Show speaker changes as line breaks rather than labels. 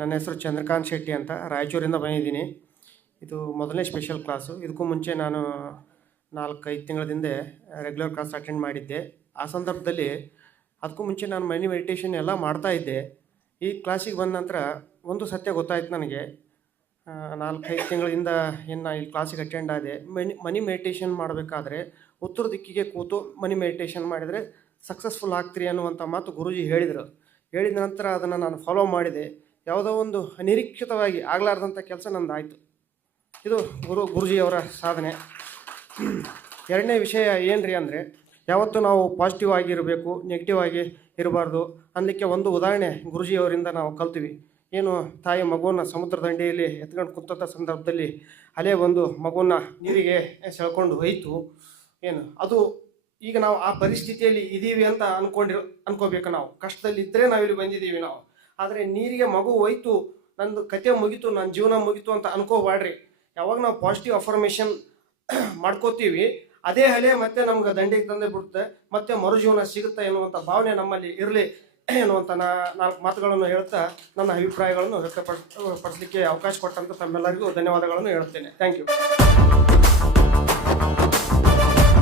ನನ್ನ ಹೆಸರು ಚಂದ್ರಕಾಂತ್ ಶೆಟ್ಟಿ ಅಂತ ರಾಯಚೂರಿಂದ ಬಂದಿದ್ದೀನಿ. ಇದು ಮೊದಲನೇ ಸ್ಪೆಷಲ್ ಕ್ಲಾಸು ಇದಕ್ಕೂ ಮುಂಚೆ ನಾನು ನಾಲ್ಕೈದು ತಿಂಗಳ ಹಿಂದೆ ರೆಗ್ಯುಲರ್ ಕ್ಲಾಸ್ ಅಟೆಂಡ್ ಮಾಡಿದ್ದೆ. ಆ ಸಂದರ್ಭದಲ್ಲಿ ಅದಕ್ಕೂ ಮುಂಚೆ ನಾನು ಮನಿ ಮೆಡಿಟೇಷನ್ ಎಲ್ಲ ಮಾಡ್ತಾ ಇದ್ದೆ. ಈ ಕ್ಲಾಸಿಗೆ ಬಂದ ನಂತರ ಒಂದು ಸತ್ಯ ಗೊತ್ತಾಯ್ತು ನನಗೆ. ನಾಲ್ಕೈದು ತಿಂಗಳಿಂದ ಇನ್ನು ಈ ಕ್ಲಾಸಿಗೆ ಅಟೆಂಡ್ ಆದೆ. ಮನಿ ಮನಿ ಮೆಡಿಟೇಷನ್ ಮಾಡಬೇಕಾದ್ರೆ ಉತ್ತರ ದಿಕ್ಕಿಗೆ ಕೂತು ಮನಿ ಮೆಡಿಟೇಷನ್ ಮಾಡಿದರೆ ಸಕ್ಸಸ್ಫುಲ್ ಆಗ್ತೀರಿ ಅನ್ನುವಂಥ ಮಾತು ಗುರುಜಿ ಹೇಳಿದರು. ಹೇಳಿದ ನಂತರ ಅದನ್ನು ನಾನು ಫಾಲೋ ಮಾಡಿದೆ. ಯಾವುದೋ ಒಂದು ಅನಿರೀಕ್ಷಿತವಾಗಿ ಆಗಲಾರ್ದಂಥ ಕೆಲಸ ನಂದಾಯಿತು ಇದು ಗುರು, ಗುರುಜಿಯವರ ಸಾಧನೆ. ಎರಡನೇ ವಿಷಯ ಏನು ರೀ ಅಂದರೆ, ಯಾವತ್ತೂ ನಾವು ಪಾಸಿಟಿವ್ ಆಗಿರಬೇಕು ನೆಗೆಟಿವ್ ಆಗಿ ಇರಬಾರ್ದು ಅನ್ನಲಿಕ್ಕೆ ಒಂದು ಉದಾಹರಣೆ ಗುರುಜಿಯವರಿಂದ ನಾವು ಕಲ್ತೀವಿ. ಏನು ತಾಯಿ ಮಗುವನ್ನು ಸಮುದ್ರ ದಂಡೆಯಲ್ಲಿ ಎತ್ಕೊಂಡು ಕುಂತಂಥ ಸಂದರ್ಭದಲ್ಲಿ ಅಲೆ ಒಂದು ಮಗುವನ್ನು ನೀರಿಗೆ ಸೆಳ್ಕೊಂಡು ಹೋಯಿತು. ಏನು, ಅದು ಈಗ ನಾವು ಆ ಪರಿಸ್ಥಿತಿಯಲ್ಲಿ ಇದ್ದೀವಿ ಅಂತ ಅನ್ಕೊಂಡಿರೋ, ಅನ್ಕೋಬೇಕು ನಾವು. ಕಷ್ಟದಲ್ಲಿ ಇದ್ದರೆ ನಾವಿಲ್ಲಿ ಬಂದಿದ್ದೀವಿ ನಾವು. ಆದರೆ ನೀರಿಗೆ ಮಗು ಹೋಯ್ತು, ನಂದು ಕತೆ ಮುಗೀತು ನನ್ನ ಜೀವನ ಮುಗಿತು ಅಂತ ಅನ್ಕೋಬಾಡ್ರಿ ಯಾವಾಗ ನಾವು ಪಾಸಿಟಿವ್ ಅಫರ್ಮೇಷನ್ ಮಾಡ್ಕೋತೀವಿ, ಅದೇ ಅಲೆ ಮತ್ತೆ ನಮ್ಗೆ ದಂಡಿಗೆ ತಂದೆ ಬಿಡುತ್ತೆ, ಮತ್ತೆ ಮರುಜೀವನ ಸಿಗುತ್ತೆ ಎನ್ನುವಂಥ ಭಾವನೆ ನಮ್ಮಲ್ಲಿ ಇರಲಿ ಎನ್ನುವಂಥ ನಾ ನಾಲ್ಕು ಮಾತುಗಳನ್ನು ಹೇಳ್ತಾ ನನ್ನ ಅಭಿಪ್ರಾಯಗಳನ್ನು ವ್ಯಕ್ತಪಡಿಸಲಿಕ್ಕೆ ಪಡಿಸಲಿಕ್ಕೆ ಅವಕಾಶ ಕೊಟ್ಟಂತ ತಮ್ಮೆಲ್ಲರಿಗೂ ಧನ್ಯವಾದಗಳನ್ನು ಹೇಳ್ತೇನೆ. Thank you